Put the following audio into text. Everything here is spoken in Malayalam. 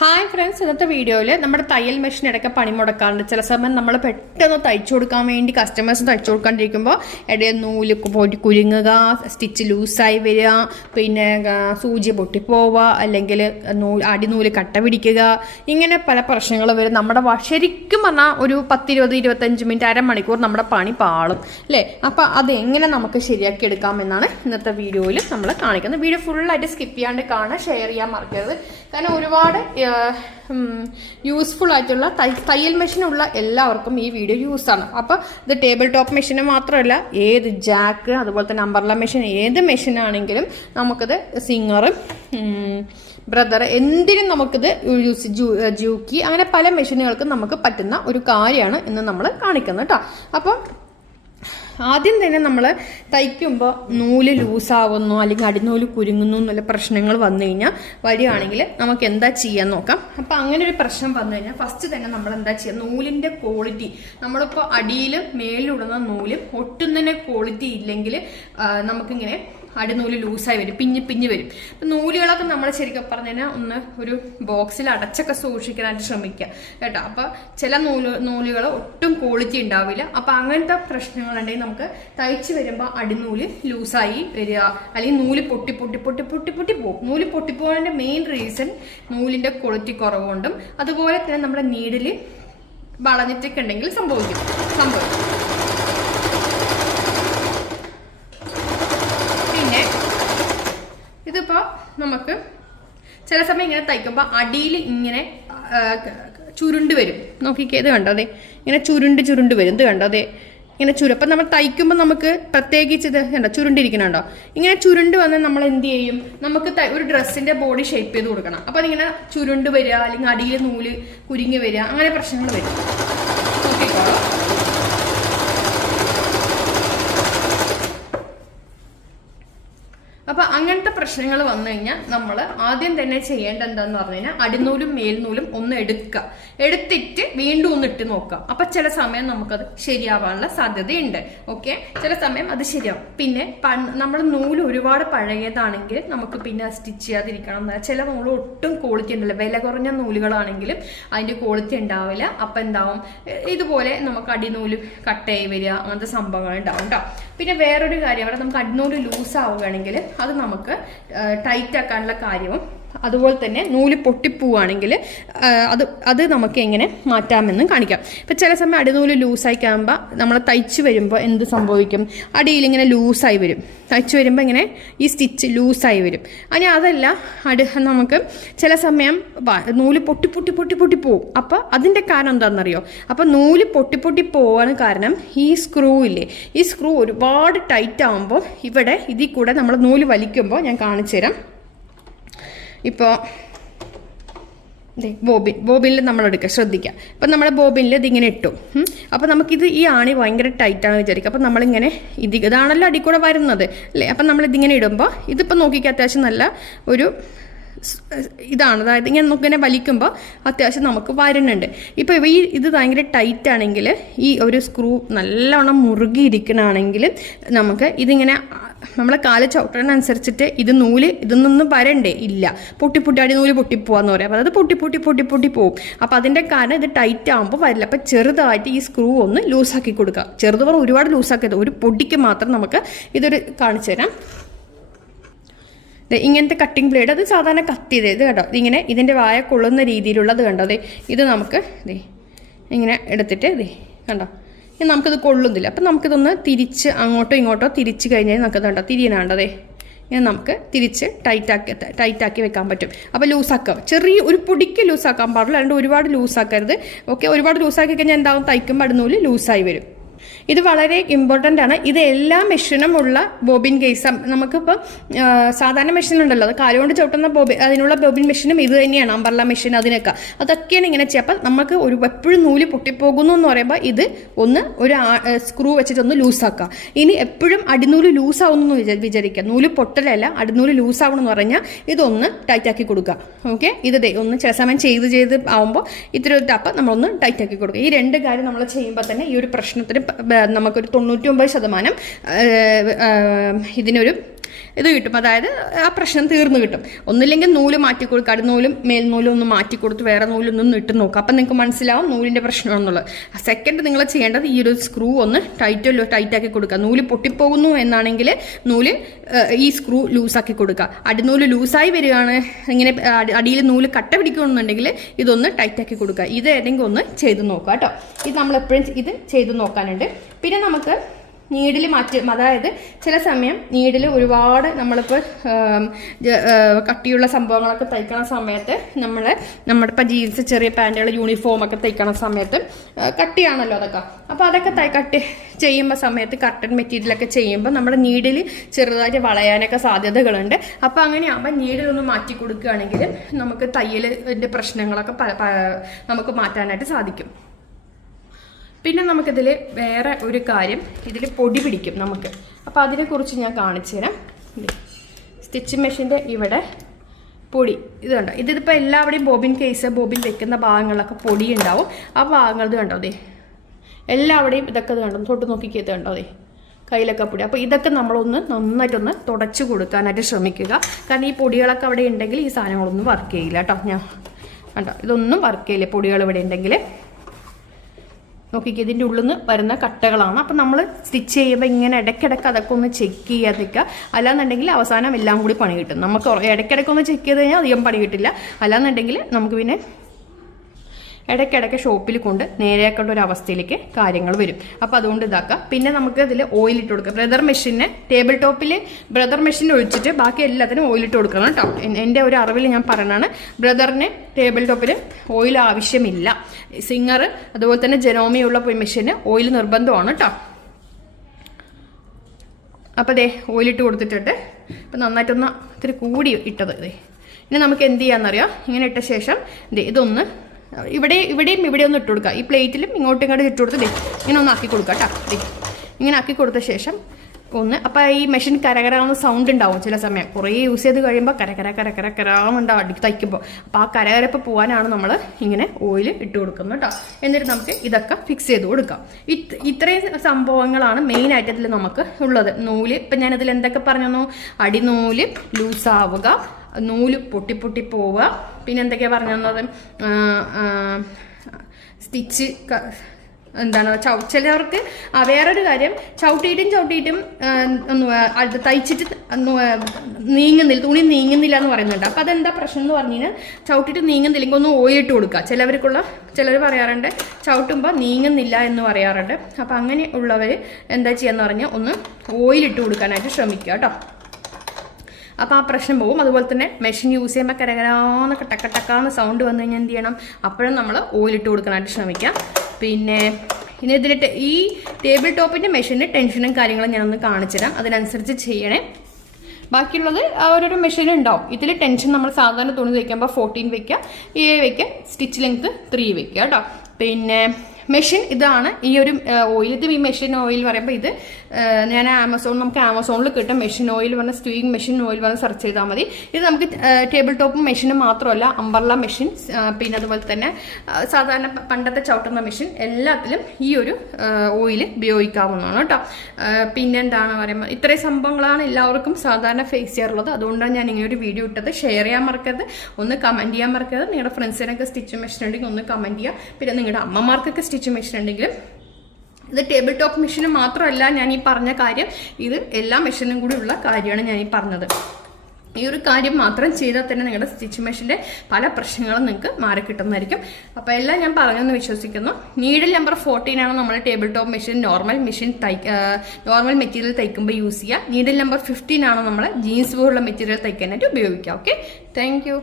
ഹായ് ഫ്രണ്ട്സ്, ഇന്നത്തെ വീഡിയോയിൽ നമ്മുടെ തയ്യൽ മെഷീനിടയ്ക്ക് പണി മുടക്കാറുണ്ട്. ചില സമയം നമ്മൾ പെട്ടെന്ന് തയ്ച്ചു കൊടുക്കാൻ വേണ്ടി കസ്റ്റമേഴ്സ് തയ്ച്ചു കൊടുക്കാണ്ടിരിക്കുമ്പോൾ ഇടയിൽ നൂല് പോയിട്ട് കുരുങ്ങുക, സ്റ്റിച്ച് ലൂസായി വരിക, പിന്നെ സൂചി പൊട്ടിപ്പോവുക, അല്ലെങ്കിൽ അടിനൂല് കട്ട പിടിക്കുക, ഇങ്ങനെ പല പ്രശ്നങ്ങൾ വരും. നമ്മുടെ ശരിക്കും പറഞ്ഞാൽ ഒരു 10-20-25 മിനിറ്റ് അരമണിക്കൂർ നമ്മുടെ പണി പാളും അല്ലേ. അപ്പോൾ അതെങ്ങനെ നമുക്ക് ശരിയാക്കി എടുക്കാമെന്നാണ് ഇന്നത്തെ വീഡിയോയിൽ നമ്മൾ കാണിക്കുന്നത്. വീഡിയോ ഫുള്ളായിട്ട് സ്കിപ്പ് ചെയ്യാണ്ട് കാണുക, ഷെയർ ചെയ്യാൻ മറക്കരുത്. കാരണം ഒരുപാട് യൂസ്ഫുൾ ആയിട്ടുള്ള തയ്യൽ മെഷീനുള്ള എല്ലാവർക്കും ഈ വീഡിയോ യൂസാണ്. അപ്പോൾ ഇത് ടേബിൾ ടോപ്പ് മെഷീന് മാത്രമല്ല, ഏത് ജാക്ക്, അതുപോലെ തന്നെ അംബർല മെഷീൻ, ഏത് മെഷീനാണെങ്കിലും നമുക്കിത് സിംഗർ, ബ്രദർ, എന്തിനും നമുക്കിത് ജൂക്കി, അങ്ങനെ പല മെഷീനുകൾക്കും നമുക്ക് പറ്റുന്ന ഒരു കാര്യമാണ് ഇന്ന് നമ്മൾ കാണിക്കുന്നത് കേട്ടോ. അപ്പം ആദ്യം തന്നെ നമ്മൾ തയ്ക്കുമ്പോൾ നൂല് ലൂസാവുന്നു അല്ലെങ്കിൽ അടിനൂല് കുരുങ്ങുന്നു എന്നുള്ള പ്രശ്നങ്ങൾ വന്നു കഴിഞ്ഞാൽ വരികയാണെങ്കിൽ നമുക്ക് എന്താ ചെയ്യാൻ നോക്കാം. അപ്പം അങ്ങനെ ഒരു പ്രശ്നം വന്നു കഴിഞ്ഞാൽ ഫസ്റ്റ് തന്നെ നമ്മൾ എന്താ ചെയ്യുക, നൂലിൻ്റെ ക്വാളിറ്റി, നമ്മളിപ്പോൾ അടിയിൽ മേലിലിടുന്ന നൂല് ഒട്ടും തന്നെ ക്വാളിറ്റി ഇല്ലെങ്കിൽ നമുക്കിങ്ങനെ അടിനൂല് ലൂസായി വരും, പിഞ്ഞ് വരും. അപ്പം നൂലുകളൊക്കെ നമ്മൾ ശരിക്കും പറഞ്ഞു കഴിഞ്ഞാൽ ഒന്ന് ഒരു ബോക്സിൽ അടച്ചൊക്കെ സൂക്ഷിക്കാനായിട്ട് ശ്രമിക്കുക കേട്ടോ. അപ്പം ചില നൂലുകൾ ഒട്ടും ക്വാളിറ്റി ഉണ്ടാവില്ല. അപ്പം അങ്ങനത്തെ പ്രശ്നങ്ങളുണ്ടെങ്കിൽ നമുക്ക് തയ്ച്ച് വരുമ്പോൾ അടിനൂല് ലൂസായി വരിക, അല്ലെങ്കിൽ നൂല് പൊട്ടി പോകും. നൂല് പൊട്ടിപ്പോകാൻ്റെ മെയിൻ റീസൺ നൂലിൻ്റെ ക്വാളിറ്റി കുറവുകൊണ്ടും അതുപോലെ തന്നെ നമ്മുടെ നീഡിൽ വളഞ്ഞിട്ടൊക്കെ ഉണ്ടെങ്കിൽ സംഭവിക്കും. ഇതിപ്പോൾ നമുക്ക് ചില സമയം ഇങ്ങനെ തയ്ക്കുമ്പോൾ അടിയിൽ ഇങ്ങനെ ചുരുണ്ട് വരും. നോക്കിക്കേ, ഇത് കണ്ടോ, അതെ ഇങ്ങനെ ചുരുണ്ട് വരും. ഇത് കണ്ടോ, അതെ ഇങ്ങനെ അപ്പം നമ്മൾ തയ്ക്കുമ്പോൾ നമുക്ക് പ്രത്യേകിച്ച് ഇത് കണ്ടോ ചുരുണ്ടിരിക്കണുണ്ടോ. ഇങ്ങനെ ചുരുണ്ട് വന്നാൽ നമ്മൾ എന്ത് ചെയ്യും, നമുക്ക് ഒരു ഡ്രസ്സിന്റെ ബോഡി ഷേപ്പ് ചെയ്ത് കൊടുക്കണം. അപ്പം അതിങ്ങനെ ചുരുണ്ട് വരിക, അല്ലെങ്കിൽ അടിയിൽ നൂല് കുരുങ്ങി വരിക, അങ്ങനെ പ്രശ്നങ്ങൾ വരും. നോക്കിക്കോളൂ. അപ്പൊ അങ്ങനത്തെ പ്രശ്നങ്ങൾ വന്നു കഴിഞ്ഞാൽ നമ്മൾ ആദ്യം തന്നെ ചെയ്യേണ്ട എന്താന്ന് പറഞ്ഞു കഴിഞ്ഞാൽ അടിനൂലും മേൽനൂലും ഒന്ന് എടുത്തിട്ട് വീണ്ടും ഒന്ന് ഇട്ട് നോക്കാം. അപ്പൊ ചില സമയം നമുക്കത് ശരിയാവാനുള്ള സാധ്യതയുണ്ട്. ഓക്കെ, ചില സമയം അത് ശരിയാവും. പിന്നെ നമ്മൾ നൂല് ഒരുപാട് പഴയതാണെങ്കിൽ നമുക്ക് പിന്നെ സ്റ്റിച്ച് ചെയ്യാതിരിക്കണം. ചില നൂല് ഒട്ടും ക്വാളിറ്റി ഉണ്ടല്ലോ, വില കുറഞ്ഞ നൂലുകളാണെങ്കിലും അതിന്റെ ക്വാളിറ്റി ഉണ്ടാവില്ല. അപ്പൊ എന്താവും, ഇതുപോലെ നമുക്ക് അടിനൂല് കട്ടയായി വരിക, അങ്ങനത്തെ സംഭവങ്ങൾ ഉണ്ടാവും കേട്ടോ. പിന്നെ വേറൊരു കാര്യം, അവിടെ നമുക്ക് അടിനൂല് ലൂസ് ആവുകയാണെങ്കിൽ അത് നമുക്ക് ടൈറ്റ് ആക്കാനുള്ള കാര്യവും, അതുപോലെ തന്നെ നൂല് പൊട്ടിപ്പോവുകയാണെങ്കിൽ അത് നമുക്ക് എങ്ങനെ മാറ്റാമെന്ന് കാണിക്കാം. ഇപ്പം ചില സമയം അടിനൂല് ലൂസായി കഴിയുമ്പോൾ നമ്മൾ തയ്ച്ച് വരുമ്പോൾ എന്ത് സംഭവിക്കും, അടിയിൽ ഇങ്ങനെ ലൂസായി വരും. തയ്ച്ച് വരുമ്പോൾ ഇങ്ങനെ ഈ സ്റ്റിച്ച് ലൂസായി വരും. അങ്ങനെ അതല്ല, നമുക്ക് ചില സമയം നൂല് പൊട്ടി പോവും. അപ്പോൾ അതിൻ്റെ കാരണം എന്താണെന്നറിയോ, അപ്പോൾ നൂല് പൊട്ടി പോവാൻ കാരണം ഈ സ്ക്രൂ ഇല്ലേ, ഈ സ്ക്രൂ ഒരുപാട് ടൈറ്റ് ആകുമ്പോൾ ഇവിടെ ഇതിൽ കൂടെ നമ്മൾ നൂല് വലിക്കുമ്പോൾ ഞാൻ കാണിച്ചു തരാം. ഇപ്പോൾ ബോബിനിൽ നമ്മൾ എടുക്കുക, ശ്രദ്ധിക്കുക. അപ്പം നമ്മുടെ ബോബിനിൽ ഇതിങ്ങനെ ഇട്ടു. അപ്പം നമുക്കിത് ഈ ആണി ഭയങ്കര ടൈറ്റാണെന്ന് വിചാരിക്കുക. അപ്പം നമ്മളിങ്ങനെ ഇതാണല്ലോ അടി കൂടെ വരുന്നത് അല്ലേ. അപ്പം നമ്മളിതിങ്ങനെ ഇടുമ്പോൾ ഇതിപ്പോൾ നോക്കിക്കുക അത്യാവശ്യം നല്ല ഒരു ഇതാണ്, അതായത് ഇങ്ങനെ വലിക്കുമ്പോൾ അത്യാവശ്യം നമുക്ക് വരുന്നുണ്ട്. ഇപ്പോൾ ഇത് ഭയങ്കര ടൈറ്റ് ആണെങ്കിൽ, ഈ ഒരു സ്ക്രൂ നല്ലവണ്ണം മുറുകിയിരിക്കണമെങ്കിൽ നമുക്ക് ഇതിങ്ങനെ നമ്മളെ കാല് ചവിട്ടണനുസരിച്ചിട്ട് ഇതൊന്നും വരണ്ടേ ഇല്ല, അടിനൂല് പൊട്ടിപ്പോവാന്ന് പറയാം. അപ്പോൾ അത് പൊട്ടി പോവും. അപ്പോൾ അതിൻ്റെ കാരണം ഇത് ടൈറ്റ് ആകുമ്പോൾ വരില്ല. അപ്പോൾ ചെറുതായിട്ട് ഈ സ്ക്രൂ ഒന്ന് ലൂസാക്കി കൊടുക്കുക. ചെറുത് പറഞ്ഞാൽ ഒരുപാട് ലൂസാക്കിയത്, ഒരു പൊടിക്ക് മാത്രം നമുക്ക് ഇതൊരു കാണിച്ചു തരാം. ഇങ്ങനത്തെ കട്ടിംഗ് ബ്ലേഡ്, അത് സാധാരണ കത്തിയത് ഇത് കേട്ടോ, ഇതിങ്ങനെ ഇതിൻ്റെ വായ കൊള്ളുന്ന രീതിയിലുള്ളത് കണ്ടോ. ഇത് നമുക്ക് ഇങ്ങനെ എടുത്തിട്ട് കണ്ടോ, നമുക്കിത് കൊള്ളുന്നില്ല. അപ്പം നമുക്കിതൊന്ന് തിരിച്ച് അങ്ങോട്ടോ ഇങ്ങോട്ടോ തിരിച്ച് കഴിഞ്ഞാൽ നമുക്കത് കണ്ടോ തിരിയണണ്ടതേ, ഇങ്ങനെ നമുക്ക് തിരിച്ച് ടൈറ്റാക്കി വെക്കാൻ പറ്റും. അപ്പോൾ ലൂസാക്കാം, ചെറിയ ഒരു പൊടിക്ക് ലൂസാക്കാൻ പാടില്ല, അല്ലാണ്ട് ഒരുപാട് ലൂസാക്കരുത്. ഓക്കെ, ഒരുപാട് ലൂസാക്കി കഴിഞ്ഞാൽ എന്താകും, തയ്ക്കുമ്പോൾ അടിനൂല് ലൂസായി വരും. ഇത് വളരെ ഇമ്പോർട്ടൻ്റ് ആണ്. ഇത് എല്ലാ മെഷീനും ഉള്ള ബോബിൻ കേസ്. നമുക്കിപ്പോൾ സാധാരണ മെഷീൻ ഉണ്ടല്ലോ, അത് കാലുകൊണ്ട് ചവിട്ടുന്ന അതിനുള്ള ബോബിൻ മെഷീനും ഇത് തന്നെയാണ്, അംബർല മെഷീൻ, അതിനൊക്കെ അതൊക്കെയാണ് ഇങ്ങനെ ചെയ്യുക. അപ്പം നമുക്ക് എപ്പോഴും നൂല് പൊട്ടിപ്പോകുന്നു എന്ന് പറയുമ്പോൾ ഇത് ഒന്ന് ഒരു സ്ക്രൂ വെച്ചിട്ടൊന്ന് ലൂസാക്കുക. ഇനി എപ്പോഴും അടിനൂല് ലൂസാവുന്നു വിചാരിക്കുക, നൂല് പൊട്ടലല്ല, അടിനൂല് ലൂസാവണമെന്ന് പറഞ്ഞാൽ ഇതൊന്ന് ടൈറ്റാക്കി കൊടുക്കുക. ഓക്കെ, ഇത് ഒന്ന് ചില സമയം ചെയ്ത് ആവുമ്പോൾ ഇത്തിരി ഒരു ടപ്പ് നമ്മളൊന്ന് ടൈറ്റാക്കി കൊടുക്കുക. ഈ രണ്ട് കാര്യം നമ്മൾ ചെയ്യുമ്പോൾ തന്നെ ഈ ഒരു പ്രശ്നത്തിന് നമുക്കൊരു 99% ഇതിനൊരു ഇത് കിട്ടും, അതായത് ആ പ്രശ്നം തീർന്നു കിട്ടും. ഒന്നില്ലെങ്കിൽ നൂല് മാറ്റി കൊടുക്കുക, അടിനൂലും മേൽനൂലും ഒന്ന് മാറ്റി കൊടുത്ത് വേറെ നൂലൊന്നും ഇട്ട് നോക്കുക. അപ്പം നിങ്ങൾക്ക് മനസ്സിലാവും നൂലിൻ്റെ പ്രശ്നമാണെന്നുള്ളത്. സെക്കൻഡ് നിങ്ങൾ ചെയ്യേണ്ടത് ഈ ഒരു സ്ക്രൂ ഒന്ന് ടൈറ്റാക്കി കൊടുക്കുക. നൂല് പൊട്ടിപ്പോകുന്നു എന്നാണെങ്കിൽ നൂല് ഈ സ്ക്രൂ ലൂസാക്കി കൊടുക്കുക. അടിനൂല് ലൂസായി വരികയാണ്, ഇങ്ങനെ അടിയിൽ നൂല് കട്ട പിടിക്കുകയാണെന്നുണ്ടെങ്കിൽ ഇതൊന്ന് ടൈറ്റാക്കി കൊടുക്കുക. ഇത് ഏതെങ്കിലും ഒന്ന് ചെയ്ത് നോക്കുക കേട്ടോ. ഇത് നമ്മളെപ്പോഴും ഇത് ചെയ്ത് നോക്കാനുണ്ട്. പിന്നെ നമുക്ക് നീഡിൽ അതായത് ചില സമയം നീഡിൽ ഒരുപാട് നമ്മളിപ്പോൾ കട്ടിയുള്ള സംഭവങ്ങളൊക്കെ തയ്ക്കണ സമയത്ത് നമ്മുടെ ഇപ്പോൾ ജീൻസ്, ചെറിയ പാൻറ്റുകൾ, യൂണിഫോമൊക്കെ തയ്ക്കണ സമയത്ത് കട്ടിയാണല്ലോ അതൊക്കെ. അപ്പോൾ അതൊക്കെ കട്ടി ചെയ്യുമ്പോൾ സമയത്ത് കട്ടൺ മെറ്റീരിയലൊക്കെ ചെയ്യുമ്പോൾ നമ്മുടെ നീഡിൽ ചെറുതായിട്ട് വളയാനൊക്കെ സാധ്യതകളുണ്ട്. അപ്പോൾ അങ്ങനെയാകുമ്പോൾ നീഡിലൊന്ന് മാറ്റി കൊടുക്കുകയാണെങ്കിൽ നമുക്ക് തയ്യലിൻ്റെ പ്രശ്നങ്ങളൊക്കെ നമുക്ക് മാറ്റാനായിട്ട് സാധിക്കും. പിന്നെ നമുക്കിതിൽ വേറെ ഒരു കാര്യം, ഇതിൽ പൊടി പിടിക്കും നമുക്ക്. അപ്പോൾ അതിനെക്കുറിച്ച് ഞാൻ കാണിച്ചു തരാം. സ്റ്റിച്ച് മെഷീൻ്റെ ഇവിടെ പൊടി ഇതുണ്ടോ, ഇതിപ്പോൾ എല്ലാവിടെയും ബോബിൻ വെക്കുന്ന ഭാഗങ്ങളിലൊക്കെ പൊടി ഉണ്ടാവും. ആ ഭാഗങ്ങൾ ഇത് കണ്ടോ, അതെ എല്ലാവിടെയും ഇതൊക്കെ ഇത് കണ്ടോ, തൊട്ട് നോക്കിക്കത് കണ്ടോ, അതെ കയ്യിലൊക്കെ പൊടി. അപ്പോൾ ഇതൊക്കെ നമ്മളൊന്ന് നന്നായിട്ടൊന്ന് തുടച്ച് കൊടുക്കാനായിട്ട് ശ്രമിക്കുക. കാരണം ഈ പൊടികളൊക്കെ അവിടെ ഉണ്ടെങ്കിൽ ഈ സാധനങ്ങളൊന്നും വർക്ക് ചെയ്യില്ല കേട്ടോ. ഞാൻ കണ്ടോ, ഇതൊന്നും വർക്ക് ചെയ്യില്ല പൊടികൾ ഇവിടെ ഉണ്ടെങ്കിൽ. നോക്കിക്കുക, ഇതിൻ്റെ ഉള്ളിൽ നിന്ന് വരുന്ന കട്ടകളാണ്. അപ്പം നമ്മൾ സ്റ്റിച്ച് ചെയ്യുമ്പോൾ ഇങ്ങനെ ഇടയ്ക്കിടയ്ക്ക് അതൊക്കെ ഒന്ന് ചെക്ക് ചെയ്യാൻ നിൽക്കുക. അല്ലാന്നുണ്ടെങ്കിൽ അവസാനം എല്ലാം കൂടി പണി കിട്ടും. നമുക്ക് ഇടയ്ക്കിടയ്ക്ക് ഒന്ന് ചെക്ക് ചെയ്ത് കഴിഞ്ഞാൽ അധികം പണി കിട്ടില്ല. അല്ലാന്നുണ്ടെങ്കിൽ നമുക്ക് പിന്നെ ഇടയ്ക്കിടയ്ക്ക് ഷോപ്പിൽ കൊണ്ട് നേരെയാക്കേണ്ട ഒരു അവസ്ഥയിലേക്ക് കാര്യങ്ങൾ വരും. അപ്പോൾ അതുകൊണ്ട് ഇതാക്കുക. പിന്നെ നമുക്ക് ഇതിൽ ഓയിലിട്ട് കൊടുക്കുക. ബ്രദർ മെഷീന് ടേബിൾ ടോപ്പിൽ ബ്രദർ മെഷീൻ ഒഴിച്ചിട്ട് ബാക്കി എല്ലാത്തിനും ഓയിലിട്ട് കൊടുക്കണം കേട്ടോ. എൻ്റെ ഒരു അറിവിൽ ഞാൻ പറയണതാണ്. ബ്രദറിന് ടേബിൾ ടോപ്പിൽ ഓയിൽ ആവശ്യമില്ല. സിംഗർ അതുപോലെ തന്നെ ജെനോമിയുള്ള മെഷീന് ഓയിൽ നിർബന്ധമാണ് കേട്ടോ. അപ്പോൾ ദേ ഓയിലിട്ട് കൊടുത്തിട്ടുണ്ട്. അപ്പം നന്നായിട്ടൊന്ന് ഇത്തിരി കൂടി ഇട്ടത്. ഇനി നമുക്ക് എന്ത് ചെയ്യാമെന്നറിയാം. ഇങ്ങനെ ഇട്ട ശേഷം ഇതൊന്ന് ഇവിടെയും ഒന്ന് ഇട്ട് കൊടുക്കുക. ഈ പ്ലേറ്റിലും ഇങ്ങോട്ടും ഇട്ട് കൊടുത്ത് ഇങ്ങനെ ഒന്ന് ആക്കി കൊടുക്കുക കേട്ടോ. ഇങ്ങനെ ആക്കി കൊടുത്ത ശേഷം ഒന്ന്, അപ്പോൾ ഈ മെഷീൻ കരകരാവുന്ന സൗണ്ട് ഉണ്ടാവും ചില സമയം. കുറേ യൂസ് ചെയ്ത് കഴിയുമ്പോൾ കരകരാവുന്നുണ്ടാവും അടി തയ്ക്കുമ്പോൾ. അപ്പോൾ ആ കരകരപ്പ് പോകാനാണ് നമ്മൾ ഇങ്ങനെ ഓയിൽ ഇട്ട് കൊടുക്കുന്നത് കേട്ടോ. എന്നിട്ട് നമുക്ക് ഇതൊക്കെ ഫിക്സ് ചെയ്ത് കൊടുക്കാം. ഇത്രയും സംഭവങ്ങളാണ് മെയിനായിട്ട് ഇതിൽ നമുക്ക് ഉള്ളത്. നൂല് ഇപ്പം ഞാനിതിൽ എന്തൊക്കെ പറഞ്ഞു, അടിനൂല് ലൂസാവുക, നൂല് പൊട്ടി പോവുക, പിന്നെ എന്തൊക്കെയാണ് പറഞ്ഞു തന്നത്, ചിലർക്ക് വേറൊരു കാര്യം, ചവിട്ടിയിട്ടും അത് തയ്ച്ചിട്ട് നീങ്ങുന്നില്ല, തുണി നീങ്ങുന്നില്ല എന്ന് പറയുന്നുണ്ട്. അപ്പോൾ അതെന്താ പ്രശ്നം എന്ന് പറഞ്ഞു കഴിഞ്ഞാൽ, ചവിട്ടിയിട്ട് നീങ്ങുന്നില്ലെങ്കിൽ ഒന്ന് ഓയിലിട്ട് കൊടുക്കുക. ചിലർ പറയാറുണ്ട് ചവിട്ടുമ്പോൾ നീങ്ങുന്നില്ല എന്ന് പറയാറുണ്ട്. അപ്പോൾ അങ്ങനെ ഉള്ളവർ എന്താ ചെയ്യാന്ന് പറഞ്ഞാൽ ഒന്ന് ഓയിലിട്ട് കൊടുക്കാനായിട്ട് ശ്രമിക്കുക കേട്ടോ. അപ്പോൾ ആ പ്രശ്നം പോകും. അതുപോലെ തന്നെ മെഷീൻ യൂസ് ചെയ്യുമ്പോൾ കരകരാന്ന് കട്ടക്കട്ടക്കാന്ന് സൗണ്ട് വന്നു കഴിഞ്ഞാൽ എന്ത് ചെയ്യണം, അപ്പോഴും നമ്മൾ ഓയിലിട്ട് കൊടുക്കാനായിട്ട് ശ്രമിക്കാം. പിന്നെ ഇനി ഇതിൻ്റെ ഈ ടേബിൾ ടോപ്പിൻ്റെ മെഷീന് ടെൻഷനും കാര്യങ്ങളും ഞാനൊന്ന് കാണിച്ചു തരാം. അതിനനുസരിച്ച് ചെയ്യണേ. ബാക്കിയുള്ളത് ഓരോരോ മെഷീൻ ഉണ്ടാവും. ഇതിൽ ടെൻഷൻ നമ്മൾ സാധാരണ തുണി തയ്ക്കുമ്പോൾ 14 വയ്ക്കുക, 7 വയ്ക്കുക, സ്റ്റിച്ച് ലെങ്ത് 3 വയ്ക്കുക കേട്ടോ. പിന്നെ മെഷീൻ ഇതാണ്. ഈ ഒരു ഓയിൽ, ഇത് ഈ മെഷീൻ ഓയിൽ പറയുമ്പോൾ ഇത് ഞാൻ നമുക്ക് ആമസോണിൽ കിട്ടും. മെഷീൻ ഓയിൽ പറഞ്ഞ സ്റ്റൂയിങ് മെഷീൻ ഓയിൽ പറഞ്ഞ് സെർച്ച് ചെയ്താൽ മതി. ഇത് നമുക്ക് ടേബിൾ ടോപ്പും മെഷീനും മാത്രമല്ല, അംബർല മെഷീൻ, പിന്നെ അതുപോലെ തന്നെ സാധാരണ പണ്ടത്തെ ചവിട്ടുന്ന മെഷീൻ, എല്ലാത്തിലും ഈ ഒരു ഓയിൽ ഉപയോഗിക്കാവുന്നതാണ് കേട്ടോ. പിന്നെ എന്താണ് പറയുമ്പോൾ ഇത്രയും സംഭവങ്ങളാണ് എല്ലാവർക്കും സാധാരണ ഫേസ് ചെയ്യാറുള്ളത്. അതുകൊണ്ടാണ് ഞാൻ ഇങ്ങനെ ഒരു വീഡിയോ ഇട്ടത്. ഷെയർ ചെയ്യാൻ മറക്കരുത്, ഒന്ന് കമൻറ്റ് ചെയ്യാൻ മറക്കരുത്. നിങ്ങളുടെ ഫ്രണ്ട്സിനൊക്കെ സ്റ്റിച്ച് മെഷീൻ ഉണ്ടെങ്കിൽ ഒന്ന് കമൻറ്റ് ചെയ്യുക. പിന്നെ നിങ്ങളുടെ അമ്മമാർക്കൊക്കെ സ്റ്റിച്ച് മെഷീൻ ഉണ്ടെങ്കിലും, ഇത് ടേബിൾ ടോപ്പ് മെഷീന് മാത്രമല്ല ഞാൻ ഈ പറഞ്ഞ കാര്യം, ഇത് എല്ലാ മെഷീനും കൂടി ഉള്ള കാര്യമാണ് ഞാൻ ഈ പറഞ്ഞത്. ഈ ഒരു കാര്യം മാത്രം ചെയ്താൽ തന്നെ നിങ്ങളുടെ സ്റ്റിച്ച് മെഷീൻ്റെ പല പ്രശ്നങ്ങളും നിങ്ങൾക്ക് മാറി കിട്ടുന്നതായിരിക്കും. അപ്പോൾ എല്ലാം ഞാൻ പറഞ്ഞെന്ന് വിശ്വസിക്കുന്നു. നീഡിൽ നമ്പർ 14 ആണ് നമ്മൾ table top machine normal material തയ്ക്കുമ്പോൾ യൂസ് ചെയ്യുക. നീഡിൽ നമ്പർ 15 ആണ് നമ്മൾ ജീൻസ് പോലുള്ള മെറ്റീരിയൽ തയ്ക്കാനായിട്ട് ഉപയോഗിക്കുക. Okay, thank you.